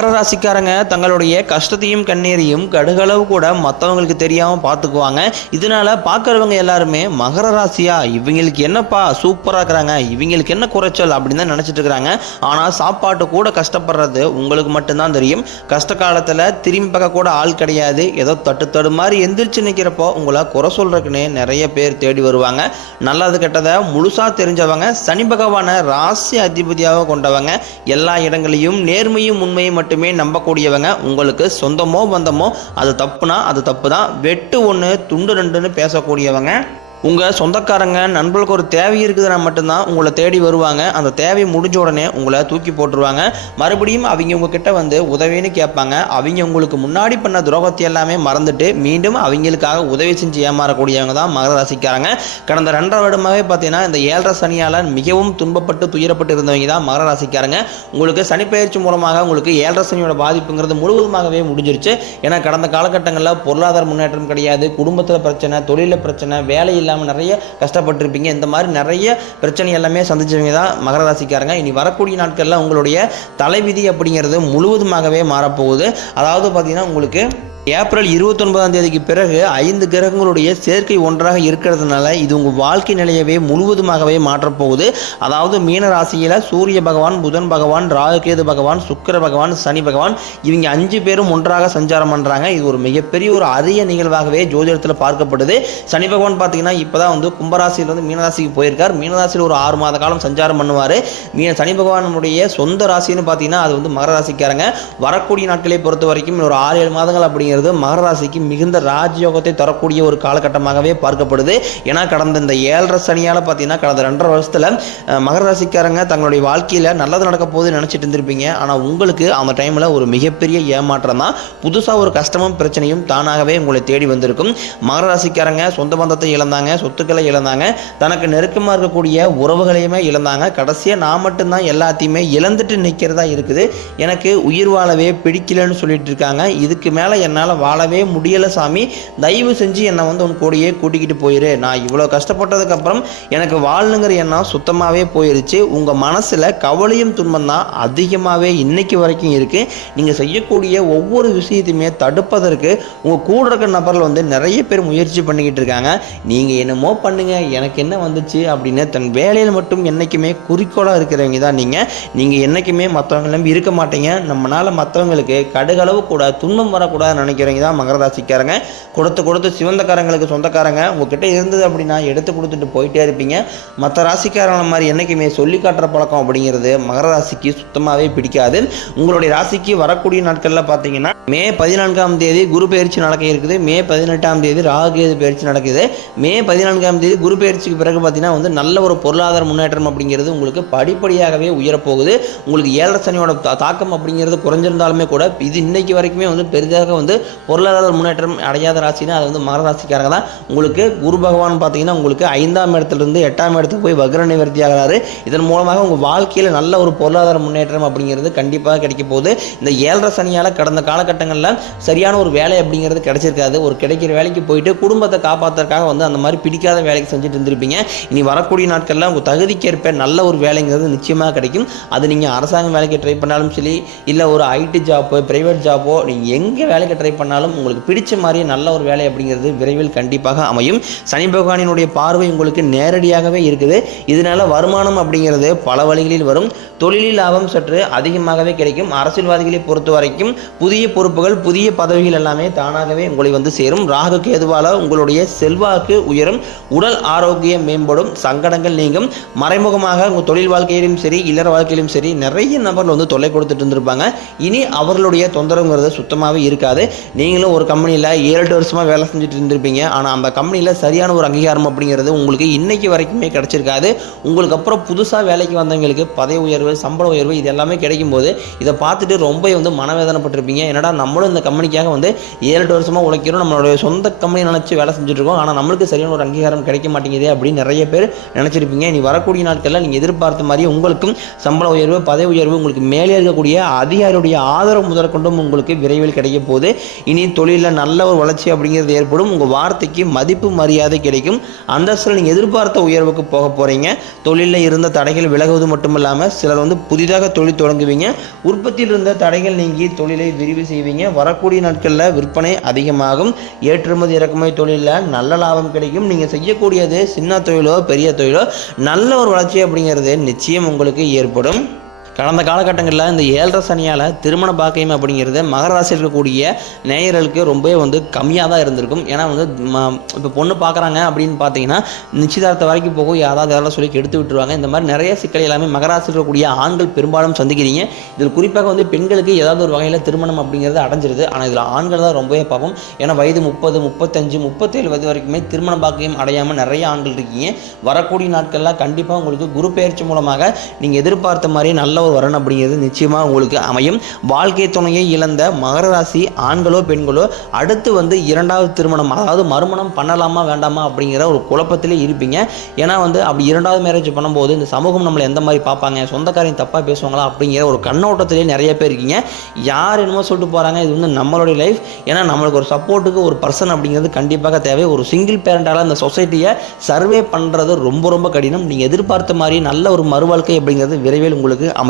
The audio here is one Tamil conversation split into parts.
மகர ராசிக்காரங்க தங்களுடைய கஷ்டத்தையும் கண்ணீரையும் கடுகளவு கூட மற்றவங்களுக்கு தெரியாமல் பார்த்துக்குவாங்க. இதனால பார்க்குறவங்க எல்லாருமே மகர ராசியா, இவங்களுக்கு என்னப்பா சூப்பராக இருக்கிறாங்க, இவங்களுக்கு என்ன குறைச்சல் அப்படின்னு தான் நினச்சிட்டு இருக்கிறாங்க. ஆனால் சாப்பாட்டு கூட கஷ்டப்படுறது உங்களுக்கு மட்டும்தான் தெரியும். கஷ்ட காலத்தில் திரும்பி பார்க்க கூட ஆள் கிடையாது. ஏதோ தட்டு மாதிரி எந்திரிச்சு நிற்கிறப்போ உங்களை குறை சொல்றதுக்குன்னே நிறைய பேர் தேடி வருவாங்க. நல்லது கெட்டதை முழுசாக தெரிஞ்சவங்க, சனி பகவானை ராசி அதிபதியாக கொண்டவங்க, எல்லா இடங்களையும் நேர்மையும் உண்மையும் மட்டுமே நம்பக்கூடியவங்க. உங்களுக்கு சொந்தமோ பந்தமோ அது தப்புனா அது தப்பு தான், வெட்டு ஒன்று துண்டு ரெண்டுன்னு பேசக்கூடியவங்க. உங்கள் சொந்தக்காரங்க நண்பர்களுக்கு ஒரு தேவை இருக்குதுன்னா மட்டும்தான் உங்களை தேடி வருவாங்க. அந்த தேவை முடிஞ்ச உடனே உங்களை தூக்கி போட்டுருவாங்க. மறுபடியும் அவங்க உங்ககிட்ட வந்து உதவின்னு கேட்பாங்க. அவங்க உங்களுக்கு முன்னாடி பண்ண துரோகத்தை எல்லாமே மறந்துட்டு மீண்டும் அவங்களுக்காக உதவி செஞ்சு ஏமாறக்கூடியவங்க தான் மகர ராசிக்காரங்க. கடந்த 2.5 வருடமாகவே பார்த்தீங்கன்னா இந்த 7.5 சனியால் மிகவும் துன்பப்பட்டு துயரப்பட்டு இருந்தவங்க தான் மகர ராசிக்காரங்க. உங்களுக்கு சனிப்பெயர்ச்சி மூலமாக உங்களுக்கு 7.5 சனியோட பாதிப்புங்கிறது முழுவதுமாகவே முடிஞ்சிருச்சு. ஏன்னா கடந்த காலகட்டங்களில் பொருளாதார முன்னேற்றம் கிடையாது, குடும்பத்தில் பிரச்சனை, தொழிலில் பிரச்சனை, வேலையில் நிறைய கஷ்டப்பட்டிருப்பீங்க. இந்த மாதிரி நிறைய பிரச்சனை எல்லாமே சந்திச்சவங்க தான் மகர ராசிக்காரங்க. இனி வரக்கூடிய நாட்கள்ல உங்களுடைய தலைவிதி அப்படிங்கிறது முழுவதுமாகவே மாறப்போகுது. அதாவது பார்த்தீங்கன்னா உங்களுக்கு ஏப்ரல் 29ஆம் தேதிக்கு பிறகு 5 கிரகங்களுடைய சேர்க்கை ஒன்றாக இருக்கிறதுனால இது உங்கள் வாழ்க்கை நிலையவே முழுவதுமாகவே மாற்றப்போகுது. அதாவது மீன ராசியில் சூரிய பகவான், புதன் பகவான், ராகுகேது பகவான், சுக்கிர பகவான், சனி பகவான், இவங்க 5 பேரும் ஒன்றாக சஞ்சாரம் பண்ணுறாங்க. இது ஒரு மிகப்பெரிய ஒரு அரிய நிகழ்வாகவே ஜோதிடத்தில் பார்க்கப்படுது. சனி பகவான் பார்த்தீங்கன்னா இப்போதான் வந்து கும்பராசியிலிருந்து மீனராசிக்கு போயிருக்கார். மீனராசியில் ஒரு 6 மாத காலம் சஞ்சாரம் பண்ணுவார். சனி பகவானுடைய சொந்த ராசின்னு பார்த்தீங்கன்னா அது வந்து மகர ராசிக்காரங்க. வரக்கூடிய நாட்களை பொறுத்த வரைக்கும் ஒரு 6-7 மாதங்கள் அப்படி மகர ராசிக்கு மிகுந்த ராஜயோகத்தை தரக்கூடிய ஒரு காலகட்டமாகவே பார்க்கப்படுது. ஏன்னா கடந்த இந்த 7.5 சனியால பார்த்தீங்கன்னா கடந்த 2.5 வருஷத்துல மகர ராசிக்காரங்க தங்களுடைய வாழ்க்கையில நல்லது நடக்க போகுது நினைச்சிட்டு இருந்திருப்பீங்க. ஆனால் உங்களுக்கு அந்த டைம்ல ஒரு மிகப்பெரிய ஏமாற்றம் தான். புதுசாக ஒரு கஷ்டமும் பிரச்சனையும் தானாகவே உங்களை தேடி வந்திருக்கும். மகர ராசிக்காரங்க சொந்த பந்தத்தை இழந்தாங்க, சொத்துக்களை இழந்தாங்க, தனக்கு நெருக்கமாக இருக்கக்கூடிய உறவுகளையுமே இழந்தாங்க. கடைசியாக நான் மட்டும்தான் எல்லாத்தையுமே இழந்துட்டு நிற்கிறதா இருக்குது, எனக்கு உயிர் வாழவே பிடிக்கலன்னு சொல்லிட்டு இருக்காங்க. இதுக்கு மேலே என்னால் வாழவே முடியல சாமி, தயவு செஞ்சு என்னை வந்து உன் கூடயே கூட்டிக்கிட்டு போயிரு. நான் இவ்வளோ கஷ்டப்பட்டதுக்கு அப்புறம் எனக்கு வாழணுங்கிற எண்ணம் சுத்தமாகவே போயிருச்சு. உங்கள் மனசில் கவலையும் துன்பம் தான் அதிகமாகவே இன்னைக்கு வரைக்கும் இருக்குது. நீங்கள் செய்யக்கூடிய ஒவ்வொரு விஷயத்தையுமே தடுப்பதற்கு உங்கள் கூட இருக்கிற நபர்கள் வந்து நிறைய பேர் முயற்சி பண்ணிக்கிட்டு இருக்காங்க. நீங்கள் என்னமோ பண்ணுங்க, எனக்கு என்ன வந்துச்சு அப்படின்னு தன் வேலையில் மட்டும் என்றைக்குமே குறிக்கோளாக இருக்கிறவங்க தான் நீங்கள் என்றைக்குமே மற்றவங்க நம்பி இருக்க மாட்டீங்க. நம்மளால் மற்றவங்களுக்கு கடுகளவு கூட துன்பம் வரக்கூடாது நினைக்கிறவங்க தான் மகர ராசிக்காரங்க. கொடுத்து சிவந்தக்காரங்களுக்கு சொந்தக்காரங்க உங்ககிட்ட இருந்தது அப்படின்னா எடுத்து கொடுத்துட்டு போயிட்டே இருப்பீங்க. மற்ற ராசிக்காரங்கள மாதிரி என்னைக்குமே சொல்லி காட்டுற பழக்கம் அப்படிங்கிறது மகர ராசிக்கு சுத்தமாகவே பிடிக்காது. உங்களுடைய ராசிக்கு வரக்கூடிய நாட்களில் பார்த்தீங்கன்னா மே 14ஆம் தேதி குரு பயிற்சி நடக்க இருக்குது. மே 18ஆம் தேதி ராகுகேது பயிற்சி நடக்குது. மே 14ஆம் தேதி குரு பயிற்சிக்கு பிறகு பார்த்தீங்கன்னா வந்து நல்ல ஒரு பொருளாதார முன்னேற்றம் அப்படிங்கிறது உங்களுக்கு படிப்படியாகவே உயரப்போகுது. உங்களுக்கு 7.5 சனியோட தாக்கம் அப்படிங்கிறது குறைஞ்சிருந்தாலுமே கூட இது இன்னைக்கு வரைக்குமே வந்து பெரிதாக வந்து பொருளாதார முன்னேற்றம் அடையாத ராசினா அது வந்து மகர ராசிக்காரங்க தான். உங்களுக்கு குரு பகவான் பார்த்தீங்கன்னா உங்களுக்கு 5ஆம் இடத்துலேருந்து 8ஆம் இடத்துக்கு போய் வக்ர நிவர்த்தி ஆகிறாரு. இதன் மூலமாக உங்கள் வாழ்க்கையில் நல்ல ஒரு பொருளாதார முன்னேற்றம் அப்படிங்கிறது கண்டிப்பாக கிடைக்க போகுது. இந்த 7.5 சனியால் கடந்த காலகட்டங்களில் சரியான ஒரு வேலை அப்படிங்கிறது கிடைச்சிருக்காது. ஒரு கிடைக்கிற வேலைக்கு போயிட்டு குடும்பத்தை காப்பாற்றுறதுக்காக வந்து அந்த மாதிரி பிடிக்காத வேலைக்கு செஞ்சுட்டு இருந்திருப்பீங்க. இனி வரக்கூடிய நாட்களில் உங்கள் தகுதிக்கேற்ப நல்ல ஒரு வேலைங்கிறது நிச்சயமாக கிடைக்கும். அது நீங்கள் அரசாங்க வேலைக்கு ட்ரை பண்ணாலும் சரி, இல்லை ஒரு ஐடி ஜாப்போ பிரைவேட் ஜாப்போ நீங்கள் எங்கே வேலைக்கு ட்ரை பண்ணாலும் உங்களுக்கு பிடிச்ச மாதிரி நல்ல ஒரு வேலை அப்படிங்கிறது விரைவில் கண்டிப்பாக அமையும். சனி பகவானினுடைய பார்வை உங்களுக்கு நேரடியாகவே இருக்குது. இதனால வருமானம் அப்படிங்கிறது பல வழிகளில் வரும். தொழிலில் லாபம் சற்று அதிகமாகவே கிடைக்கும். அரசியல்வாதிகளை பொறுத்த வரைக்கும் புதிய பொறுப்புகள், புதிய பதவிகள் எல்லாமே தானாகவே உங்களை வந்து சேரும். ராகு கேதுவால உங்களுடைய செல்வாக்கு உயரும், உடல் ஆரோக்கியம் மேம்படும், சங்கடங்கள் நீங்கும். மறைமுகமாக உங்கள் தொழில் வாழ்க்கையிலும் சரி, இல்லற வாழ்க்கையிலும் சரி நிறைய நபர்கள் வந்து தொல்லை கொடுத்துட்டு இருந்திருப்பாங்க. இனி அவர்களுடைய தொந்தரவுங்கிறது சுத்தமாகவே இருக்காது. நீங்களும் ஒரு கம்பெனியில் 7-8 வருஷமாக வேலை செஞ்சுட்டு இருந்திருப்பீங்க. ஆனால் அந்த கம்பெனியில் சரியான ஒரு அங்கீகாரம் அப்படிங்கிறது உங்களுக்கு இன்னைக்கு வரைக்குமே கிடைச்சிருக்காது. உங்களுக்கு அப்புறம் புதுசாக வேலைக்கு வந்தவங்களுக்கு பதவி உயர்வு, சம்பள உயர்வு இது எல்லாமே கிடைக்கும் போது இதை பார்த்துட்டு ரொம்ப வந்து மனவேதனைப்பட்டிருப்பீங்க. என்னடா நம்மளும் இந்த கம்பெனிக்காக வந்து 7-8 வருஷமாக உழைக்கிறோம், நம்மளுடைய சொந்த கம்பெனி நினச்சி வேலை செஞ்சுட்டு இருக்கோம், ஆனால் நம்மளுக்கு சரியான ஒரு அங்கீகாரம் கிடைக்க மாட்டேங்குது அப்படின்னு நிறைய பேர் நினச்சிருப்பீங்க. இனி வரக்கூடிய நாட்களில் நீங்கள் எதிர்பார்த்த மாதிரி உங்களுக்கும் சம்பள உயர்வு, பதவி உயர்வு, உங்களுக்கு மேலே இருக்கக்கூடிய அதிகாரியுடைய ஆதரவு முதற்கொண்டும் உங்களுக்கு விரைவில் கிடைக்க போகுது. இனி தொழிலில் நல்ல ஒரு வளர்ச்சி அப்படிங்கிறது ஏற்படும். உங்கள் வார்த்தைக்கு மதிப்பு மரியாதை கிடைக்கும். அந்தஸ்தில் நீங்கள் எதிர்பார்த்த உயர்வுக்கு போக போகிறீங்க. தொழிலில் இருந்த தடைகள் விலகுவது மட்டும் இல்லாமல் சிலர் புதிதாக தொழில் தொடங்குவீங்க. உற்பத்தியில் இருந்த தடைகள் நீங்கி தொழிலை விரிவு செய்வீங்க. வரக்கூடிய நாட்களில் விற்பனை அதிகமாகும். ஏற்றுமதி இறக்குமதி தொழிலில் நல்ல லாபம் கிடைக்கும். நீங்கள் செய்யக்கூடியது சின்ன தொழிலோ பெரிய தொழிலோ நல்ல ஒரு வளர்ச்சி அப்படிங்கிறது நிச்சயம் உங்களுக்கு ஏற்படும். கடந்த காலகட்டங்களில் இந்த 7.5 சனியால் திருமண பாக்கியம் அப்படிங்கிறது மகர ராசியில் இருக்கக்கூடிய நேயர்களுக்கு ரொம்பவே கம்மியாக தான் இருந்திருக்கும். ஏன்னா இப்போ பொண்ணு பார்க்குறாங்க அப்படின்னு பார்த்தீங்கன்னா நிச்சயதார்த்த வரைக்கும் போகும், யாராவது சொல்லி எடுத்து விட்டுருவாங்க. இந்த மாதிரி நிறைய சிக்கல் எல்லாமே மகர ராசியில் இருக்கக்கூடிய ஆண்கள் பெரும்பாலும் சந்திக்கிறீங்க. இதில் குறிப்பாக பெண்களுக்கு ஏதாவது ஒரு வகையில் திருமணம் அப்படிங்கிறது அடைஞ்சிருது. ஆனால் இதில் ஆண்கள் தான் ரொம்பவே பார்ப்போம். ஏன்னா வயது 30, 35, 37 வயது வரைக்குமே திருமண பாக்கியம் அடையாமல் நிறைய ஆண்கள் இருக்கீங்க. வரக்கூடிய நாட்களில் கண்டிப்பாக உங்களுக்கு குரு பெயர்ச்சி மூலமாக நீங்கள் எதிர்பார்த்த மாதிரி நல்ல ஒரு வரன் அப்படிங்கிறது நிச்சயமாக உங்களுக்கு அமையும். வாழ்க்கை துணையை இழந்த மகர ராசி ஆண்களோ பெண்களோ அடுத்து இரண்டாவது திருமணம், அதாவது மறுமணம் பண்ணலாமா வேண்டாமா அப்படிங்கிற ஒரு குழப்பத்திலே இருப்பீங்க. ஏன்னா அப்படி இரண்டாவது மேரேஜ் பண்ணும்போது இந்த சமூகம் நம்மளை எந்த மாதிரி பார்ப்பாங்க, சொந்தக்காரையும் தப்பாக பேசுவாங்களா அப்படிங்கிற ஒரு கண்ணோட்டத்திலே நிறைய பேர் இருக்கீங்க. யார் என்னமோ சொல்லிட்டு போகிறாங்க, இது நம்மளுடைய லைஃப். ஏன்னா நம்மளுக்கு ஒரு சப்போர்ட்டுக்கு ஒரு பர்சன் அப்படிங்கிறது கண்டிப்பாக தேவை. ஒரு சிங்கிள் பேரண்டால் இந்த சொசைட்டியை சர்வே பண்ணுறது ரொம்ப ரொம்ப கடினம். நீங்கள் எதிர்பார்த்த மாதிரி நல்ல ஒரு மறுவாழ்க்கை அப்படிங்கிறது விரைவில் உங்களுக்கு அமையும்.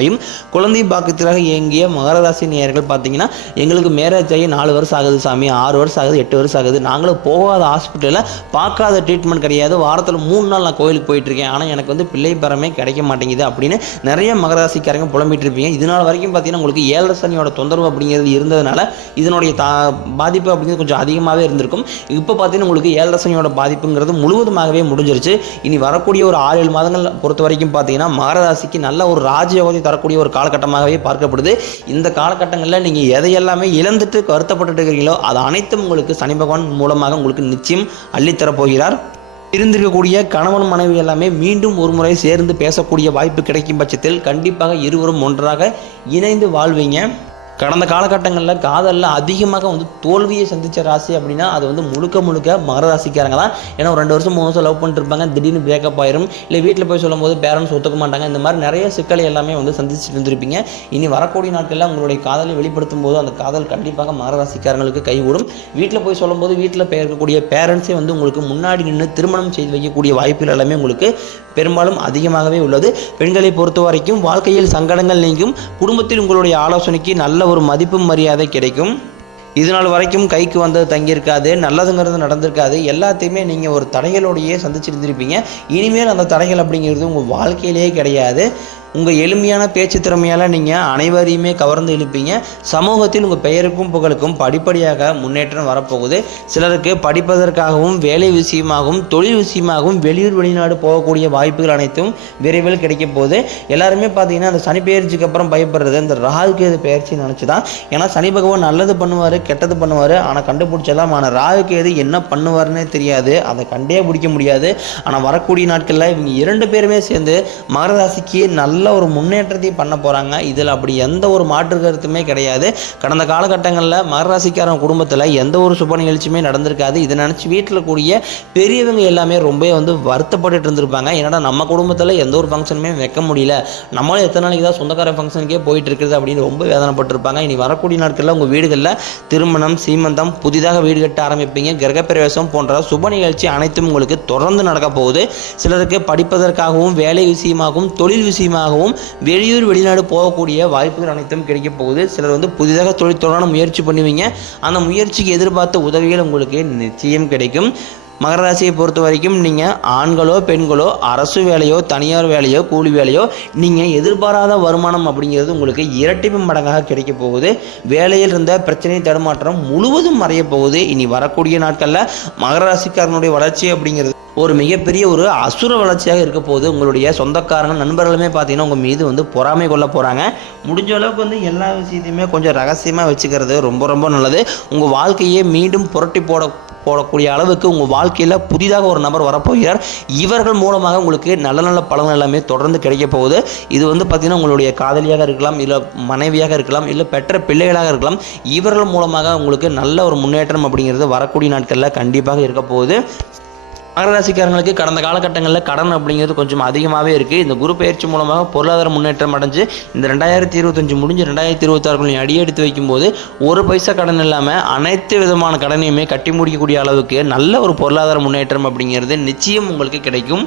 குழந்தை பாக்கியத்திற்காக இயங்கிய மகர ராசி நேயர்கள் பார்த்தீங்கன்னா எங்களுக்கு மேரேஜ் ஆகி 4 வருஷம் ஆகுது சாமி, 6 வருஷம் ஆகுது, 8 வருஷம் ஆகுது, நாங்களும் போகாத ஹாஸ்பிட்டலில் பார்க்காத ட்ரீட்மெண்ட் கிடையாது, வாரத்தில் 3 நாள் நான் கோயிலுக்கு போயிட்டு இருக்கேன், ஆனால் எனக்கு பிள்ளை பெறமே கிடைக்க மாட்டேங்குது அப்படின்னு நிறைய மகர ராசிக்காரங்க புலம்பிட்டு இருப்பீங்க. இதனால் வரைக்கும் பார்த்தீங்கன்னா உங்களுக்கு 7.5 சனியோட தொந்தரவு அப்படிங்கிறது இருந்ததுனால இதனுடைய பாதிப்பு அப்படிங்கிறது கொஞ்சம் அதிகமாகவே இருந்திருக்கும். இப்போ பார்த்தீங்கன்னா உங்களுக்கு 7.5 சனியோட பாதிப்புங்கிறது முழுவதுமாகவே முடிஞ்சிருச்சு. இனி வரக்கூடிய ஒரு 6-7 மாதங்கள் பொறுத்த வரைக்கும் பார்த்தீங்கன்னா மகர ராசிக்கு நல்ல ஒரு ராஜயோகத்தை தரக்கூடிய ஒரு காலகட்டமாகவே பார்க்கப்படுது. இந்த காலகட்டங்களில் நீங்கள் எதையெல்லாமே இழந்துட்டு வருத்தப்பட்டு இருக்கிறீங்களோ அது அனைத்தும் உங்களுக்கு சனி பகவான் மூலமாக உங்களுக்கு நிச்சயம் அள்ளித்தரப்போகிறார். இருந்திருக்கக்கூடிய கணவன் மனைவி எல்லாமே மீண்டும் ஒரு முறை சேர்ந்து பேசக்கூடிய வாய்ப்பு கிடைக்கும் பட்சத்தில் கண்டிப்பாக இருவரும் ஒன்றாக இணைந்து வாழ்வீங்க. கடந்த காலகட்டங்களில் காதலில் அதிகமாக தோல்வியை சந்தித்த ராசி அப்படின்னா அது முழுக்க மகர ராசிக்காரங்க தான். ஏன்னா ஒரு 2 வருஷம் 3 வருஷம் லவ் பண்ணிட்டு இருப்பாங்க, திடீர்னு பிரேக்கப் ஆயிரும், இல்லை வீட்டில் போய் சொல்லும்போது பேரண்ட்ஸ் ஒத்துக்க மாட்டாங்க. இந்த மாதிரி நிறைய சிக்கலை எல்லாமே சந்திச்சுட்டு இருந்திருப்பீங்க. இனி வரக்கூடிய நாட்களில் உங்களுடைய காதலை வெளிப்படுத்தும் போது அந்த காதல் கண்டிப்பாக மகர ராசிக்காரங்களுக்கு கைகூடும். வீட்டில் போய் சொல்லும்போது வீட்டில் இருக்கக்கூடிய பேரண்ட்ஸே உங்களுக்கு முன்னாடி நின்று திருமணம் செய்து வைக்கக்கூடிய வாய்ப்புகள் எல்லாமே உங்களுக்கு பெரும்பாலும் அதிகமாகவே உள்ளது. பெண்களை பொறுத்த வரைக்கும் வாழ்க்கையில் சங்கடங்கள் நீங்கும். குடும்பத்தில் உங்களுடைய ஆலோசனைக்கு நல்ல ஒரு மதிப்பு மரியாதை கிடைக்கும். இதனால் வரைக்கும் கைக்கு வந்தது தங்கியிருக்காது, நல்லதுங்கிறது நடந்திருக்காது, எல்லாத்தையுமே நீங்கள் ஒரு தடைகளோடையே சந்திச்சிருந்திருப்பீங்க. இனிமேல் அந்த தடைகள் அப்படிங்கிறது உங்கள் வாழ்க்கையிலேயே கிடையாது. உங்கள் எளிமையான பேச்சு திறமையால் நீங்கள் அனைவரையுமே கவர்ந்து இழுப்பீங்க. சமூகத்தில் உங்கள் பெயருக்கும் புகழுக்கும் படிப்படியாக முன்னேற்றம் வரப்போகுது. சிலருக்கு படிப்பதற்காகவும் வேலை விஷயமாகவும் தொழில் விஷயமாகவும் வெளியூர் வெளிநாடு போகக்கூடிய வாய்ப்புகள் அனைத்தும் விரைவில் கிடைக்கும் போது எல்லாருமே பார்த்தீங்கன்னா அந்த சனி பெயர்ச்சிக்கு அப்புறம் பயப்படுறது இந்த ராகு கேது பெயர்ச்சி நினச்சி தான். ஏன்னா சனி பகவான் நல்லது பண்ணுவார், கெட்டது பண்ணுவார், ஆனால் கண்டுபிடிச்சலாம். ஆனால் ராகு கேது என்ன பண்ணுவார்னே தெரியாது, அதை கண்டே பிடிக்க முடியாது. ஆனால் வரக்கூடிய நாட்களில் இவங்க 2 பேருமே சேர்ந்து மகர ராசிக்கு நல்ல ஒரு முன்னேற்றத்தை பண்ண போகிறாங்க. இதில் அப்படி எந்த ஒரு மாற்று கருத்துமே கிடையாது. கடந்த காலகட்டங்களில் மகர ராசிக்காரன் குடும்பத்தில் எந்த ஒரு சுப நிகழ்ச்சியுமே நடந்திருக்காது. இதை நினச்சி வீட்டில் கூடிய பெரியவங்க எல்லாமே ரொம்ப வருத்தப்பட்டு இருந்திருப்பாங்க. ஏன்னா நம்ம குடும்பத்தில் எந்த ஒரு ஃபங்க்ஷனுமே வைக்க முடியல, நம்மளும் எத்தனை நாளைக்கு தான் சொந்தக்கார ஃபங்க்ஷனுக்கே போயிட்டு இருக்குது அப்படின்னு ரொம்ப வேதனைப்பட்டிருப்பாங்க. இனி வரக்கூடிய நாட்களில் உங்கள் வீடுகளில் திருமணம், சீமந்தம், புதிதாக வீடு கட்ட ஆரம்பிப்பீங்க. கிரகப்பிரவேசம் போன்ற சுப நிகழ்ச்சி அனைத்தும் உங்களுக்கு தொடர்ந்து நடக்க போகுது. சிலருக்கு படிப்பதற்காகவும் வேலை விஷயமாகவும் தொழில் விஷயமாகவும் வெளியூர் வெளிநாடு போகக்கூடிய வாய்ப்புகள் அனைத்தும் கிடைக்க போகுது. சிலர் புதிதாக தொழில் தொடர முயற்சி பண்ணுவீங்க. அந்த முயற்சிக்கு எதிர்பார்த்த உதவிகள் உங்களுக்கு நிச்சயம் கிடைக்கும். மகர ராசியை பொறுத்த வரைக்கும் நீங்கள் ஆண்களோ பெண்களோ அரசு வேலையோ தனியார் வேலையோ கூலி வேலையோ நீங்கள் எதிர்பாராத வருமானம் அப்படிங்கிறது உங்களுக்கு இரட்டிப்பு மடங்காக கிடைக்க போகுது. வேலையில் இருந்த பிரச்சனை தடுமாற்றம் முழுவதும் மறைய போகுது. இனி வரக்கூடிய நாட்களில் மகர ராசிக்காரனுடைய வளர்ச்சி அப்படிங்கிறது ஒரு மிகப்பெரிய ஒரு அசுர வளர்ச்சியாக இருக்க போது. உங்களுடைய சொந்தக்காரங்க நண்பர்களுமே பார்த்தீங்கன்னா உங்கள் மீது பொறாமை கொள்ள போகிறாங்க. முடிஞ்ச அளவுக்கு எல்லா விஷயத்தையுமே கொஞ்சம் ரகசியமாக வச்சுக்கிறது ரொம்ப ரொம்ப நல்லது. உங்கள் வாழ்க்கையை மீண்டும் புரட்டி போடக்கூடிய அளவுக்கு உங்கள் வாழ்க்கையில் புதிதாக ஒரு நபர் வரப்போகிறார். இவர்கள் மூலமாக உங்களுக்கு நல்ல நல்ல பலன்கள் எல்லாமே தொடர்ந்து கிடைக்க போகுது. இது பார்த்திங்கன்னா உங்களுடைய காதலியாக இருக்கலாம், இல்லை மனைவியாக இருக்கலாம், இல்லை பெற்ற பிள்ளைகளாக இருக்கலாம். இவர்கள் மூலமாக உங்களுக்கு நல்ல ஒரு முன்னேற்றம் அப்படிங்கிறது வரக்கூடிய நாட்களில் கண்டிப்பாக இருக்க போகுது. மகர ராசிக்காரங்களுக்கு கடந்த காலகட்டங்களில் கடன் அப்படிங்கிறது கொஞ்சம் அதிகமாகவே இருக்குது. இந்த குரு பயிற்சி மூலமாக பொருளாதார முன்னேற்றம் அடைஞ்சு இந்த 2025 முடிஞ்சு 2026 அடியெடுத்து வைக்கும்போது ஒரு பைசா கடன் இல்லாமல் அனைத்து விதமான கடனையுமே கட்டி முடிக்கக்கூடிய அளவுக்கு நல்ல ஒரு பொருளாதார முன்னேற்றம் அப்படிங்கிறது நிச்சயம் உங்களுக்கு கிடைக்கும்.